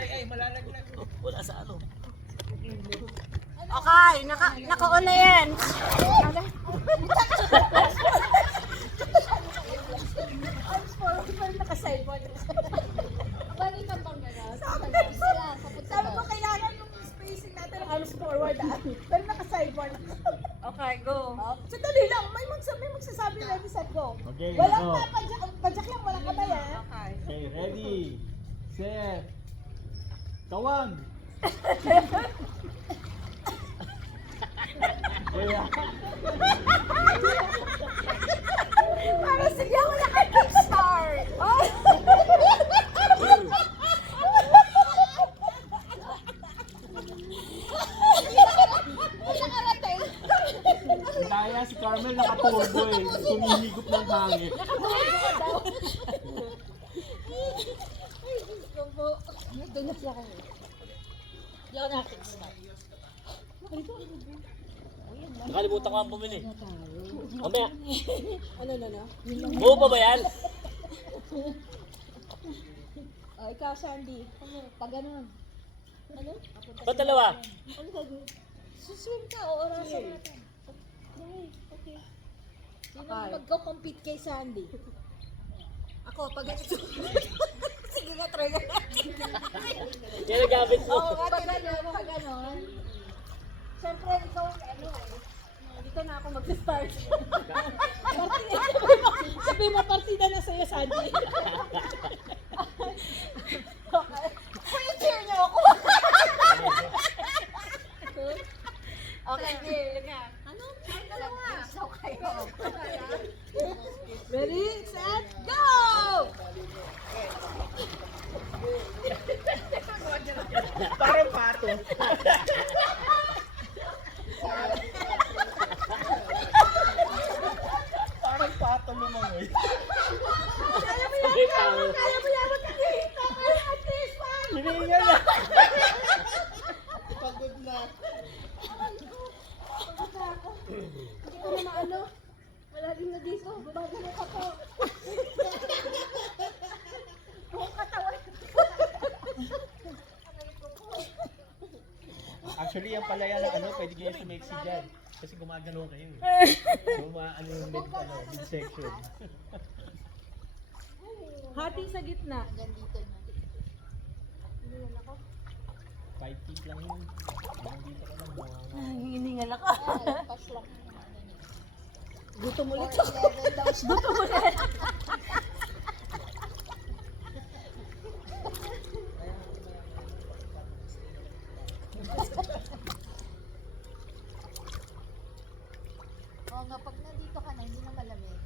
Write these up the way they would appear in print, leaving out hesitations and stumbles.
Ay, malalaglag. Wala sa ano. Okay, naka-on na yan. Naka-sideboard. Bali ka bang gano'n? Sabi ko kailangan yung spacing natin arms forward pero naka-sideboard. Okay, go. Sandali lang, may magsasabi ready, set, go. Okay, Walang go. padyak lang, walang kamay eh. Okay, ready, set, tawag! Kuya. Para sige ako naka-kickstart. Kaya si Carmel nakaturbo eh. Tumihigop ng hangin. Doon na siya kayo. Hindi ako nakakita. Nakalimutan ko ang bumili. Mamaya. Ano? Buo pa ba yan? Ikaw, Sandy. Pag gano'n. Ano? Ba't dalawa? Ano gagawin? Suswim ka o orasan natin. Okay. Sino magko-compete kay Sandy? Ako, pag ganito. Sige nga, try nga. Yan ang gamit mo. Pag gano'n. Siyempre, ikaw, dito na ako mag-start. Sabi mo, partida na sa'yo, Sandy. Okay. Kaya cheer niyo ako. Okay, game. Ano? Dalawa. So kayo. Ready, set, go! Parang pato. Parang pato lumangoy. Kaya mo yan, wag ka dito. At least one. Hininga na. Pagod na. Hindi ko na maano. Malalim na dito. Bago na ka po. Buong katawan. Actually, yung palaya na pwede kayo sumexy dyan. Kasi gumagano kayo eh. So, maano yung midsection. Hati sa gitna. Gandito na. 5 feet lang yun. Dito ka lang. Hiningal ako. Pas lang. Gutom ulit. 411 daw siya. Gutom ulit. Oo nga, pag nandito ka na, hindi na malamig.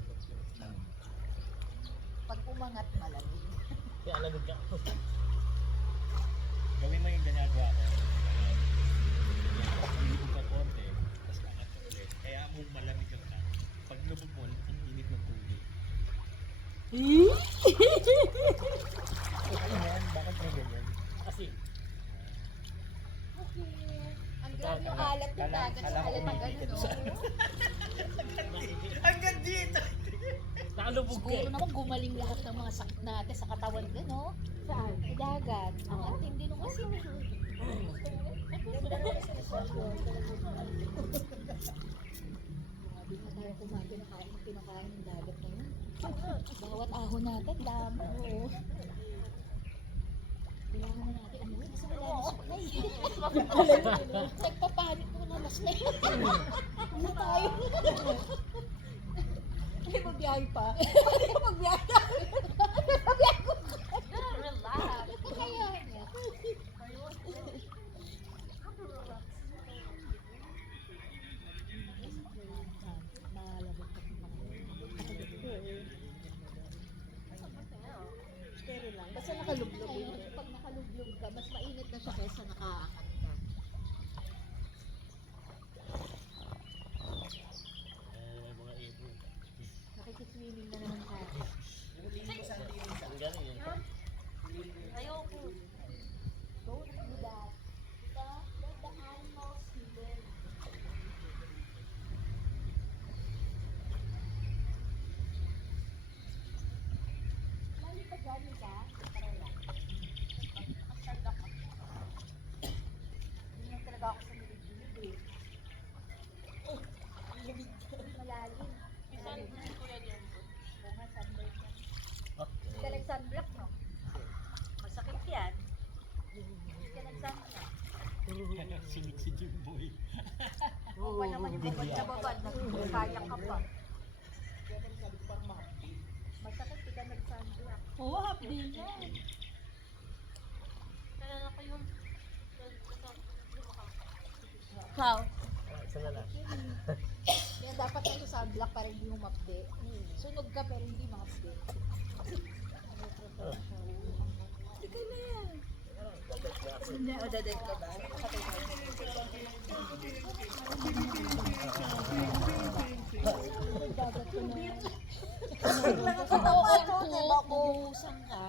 Pag umangat, malamig. Kaya alamig ka. Gawin mo yung ginagawa ko. Hindi ko pa konti. Tapos angat ko ulit. Kaya mo malamig ang ka. Pag lubog mo, ang init ng tubig. Ano yan? Bakit may ganyan? Kasi, Ang grabe yung alat ng dagat sa alat ng gano'n, no? Hanggang dito! nakalubog ka Siguro eh. naman gumaling lahat ng mga sakit natin sa katawan din, no? Saan? Sa dagat. Ang antindi nung kasi. Grabe na tayo kumain, pinakain ng dagat na yun. Bawat ahon natin, damo. Kailangan na natin, ano yun? Kasi wala na supply. Nagpapanik mo na mas na yun. Ano tayo? Ay, magbiyahe pa. Magbiyahe. Relax. Kakayahin niya. Malabot ka pa. Pero lang. Basta nakalublog. Pag nakalublog ka, mas mainit na siya kaysa nakaangat ka. Mga ibon. Nakikiswimming na naman tayo. Ang galing eh. Ayoko. Don't do that. Let the animals live. Mali pa dyan ka? Para lang. sumik si Jimboy. Oo, pa naman yung babad na babad. Nagkaya ka pa. Masakit, di ka nag-sunblock. Oo, half day na. Ikaw? Sana lang. Kaya dapat yung sunblock para hindi mo mapde. Sunog ka pero hindi mapde. Ikaw na yan. Hindi, o dadag ka ba? Nakakatawa ko, bubuhusan ka.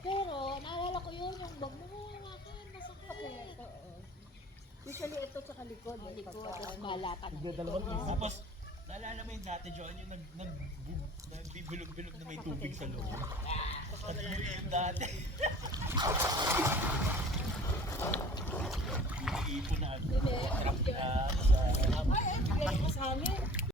Pero, naalala ko yun, yung bag mo, hawakan, masakit. Usually ito sa likod. Ang likod, tapos balatan. Tapos, naalala mo yung dati, John, yung nagbibilog-bilog na may tubig sa loob. At yung dati. Iniipon na trap na sa Ay, bigay ko sa amin.